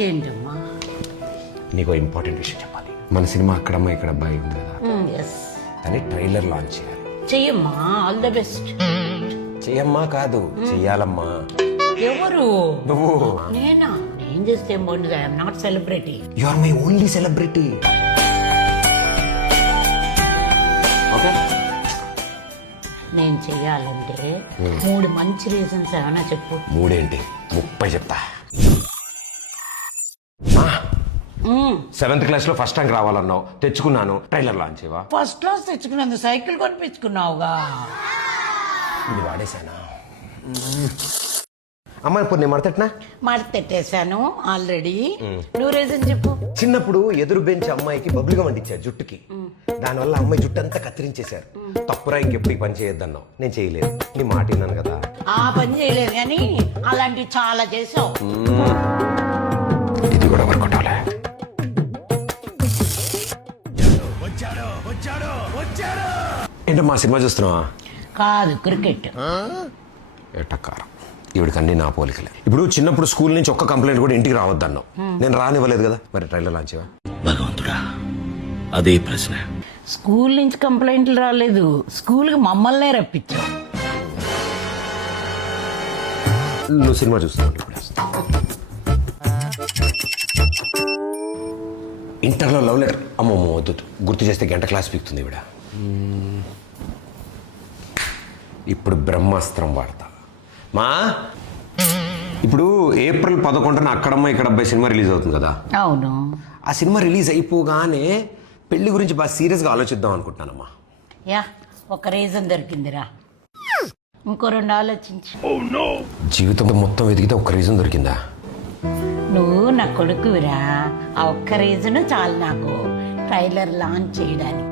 ఏంటమ్మా? నీకు ఇంపార్టెంట్ విషయం చెప్పాలి. మన సినిమా అక్కడమ్మ ఇక్కడ అబ్బాయి ఉంది కదా, ఎస్, దాన్ని ట్రైలర్ లాంచ్ చేయాలి. చెయ్యమ్మా, ఆల్ ద బెస్ట్. చెయ్యమ్మా కాదు, చెయ్యాలమ్మా. ఎవరు? నువ్వు. నేనా? నేను చేస్తే ఏం బాగుండదు. I'm not celebrity. You are my only celebrity. Okay, నేను చెయ్యాలంటే 3 మంచి రీజన్స్ ఏమైనా చెప్పు. 3 ఏంటి 30 చెప్తా. 7th క్లాస్ లో ఫస్ట్ ర్యాంక్ రావాలన్నావు, తెచ్చుకున్నాను. ట్రైలర్ లాంచ్ చేయవా? ఫస్ట్ క్లాస్ తెచ్చుకున్నందుకు సైకిల్ కొనిపించుకున్నావుగా. ఇది వాడేశానా? అమ్మ ఇప్పుడు నేను మడతట్నా? మడతెట్టేశాను ఆల్రెడీ. నువ్వు రీజన్ చెప్పు. చిన్నప్పుడు ఎదురు బెంచ్ అమ్మాయికి బబులుగా వండించారు జుట్టుకి. దానివల్ల అమ్మాయి జుట్టు అంతా కత్తిరించేశారు. తప్పురా, ఇంకెప్పుడు ఈ పని చేయొద్దన్నావు. నేను చేయలేదు, నీ మాట విన్నాను కదా. ఆ పని చేయలేదు కానీ అలాంటివి చాలా చేసావు. ఇది కూడా వర్కౌట్ అవలే. ఏంటో మా సినిమా చూస్తున్నావా? కాదు, క్రికెట్. ఎట్టకారం, ఈవిడికి అన్ని నా పోలికలే. ఇప్పుడు చిన్నప్పుడు స్కూల్ నుంచి ఒక్క కంప్లైంట్ కూడా ఇంటికి రావద్దన్నావు. నేను రానివ్వలేదు కదా, మరి ట్రైలర్ లాంచ్ చేయవా? భగవంతుడా, అదే ప్రశ్న. స్కూల్ నుంచి కంప్లైంట్లు రాలేదు, స్కూల్కి మమ్మల్నే రప్పించావు. నువ్వు సినిమా చూస్తున్నావు ఇప్పుడు. ఇంటర్లో లవ్ లెటర్. అమ్మమ్మ వద్దు, గుర్తు చేస్తే గంట క్లాస్ పీకుతుంది ఈవిడ. ఇప్పుడు బ్రహ్మాస్త్రం వాడతా. మా ఇప్పుడు April 11న అక్కడమ్మ ఇక్కడ అబ్బాయి సినిమా రిలీజ్ అవుతుంది కదా. అవును. ఆ సినిమా రిలీజ్ అయిపోగానే పెళ్లి గురించి బాగా సీరియస్గా ఆలోచిద్దాం అనుకుంటున్నానమ్మా. యా, ఒక రీజన్ దొరికిందిరా. ఇంకో 2 ఆలోచించు. జీవితం మొత్తం వెతికితే ఒక్క రీజన్ దొరికిందా? నువ్వు నా కొడుకువిరా. ఆ ఒక్క రీజన్ చాలు నాకు ట్రైలర్ లాంచ్ చేయడానికి.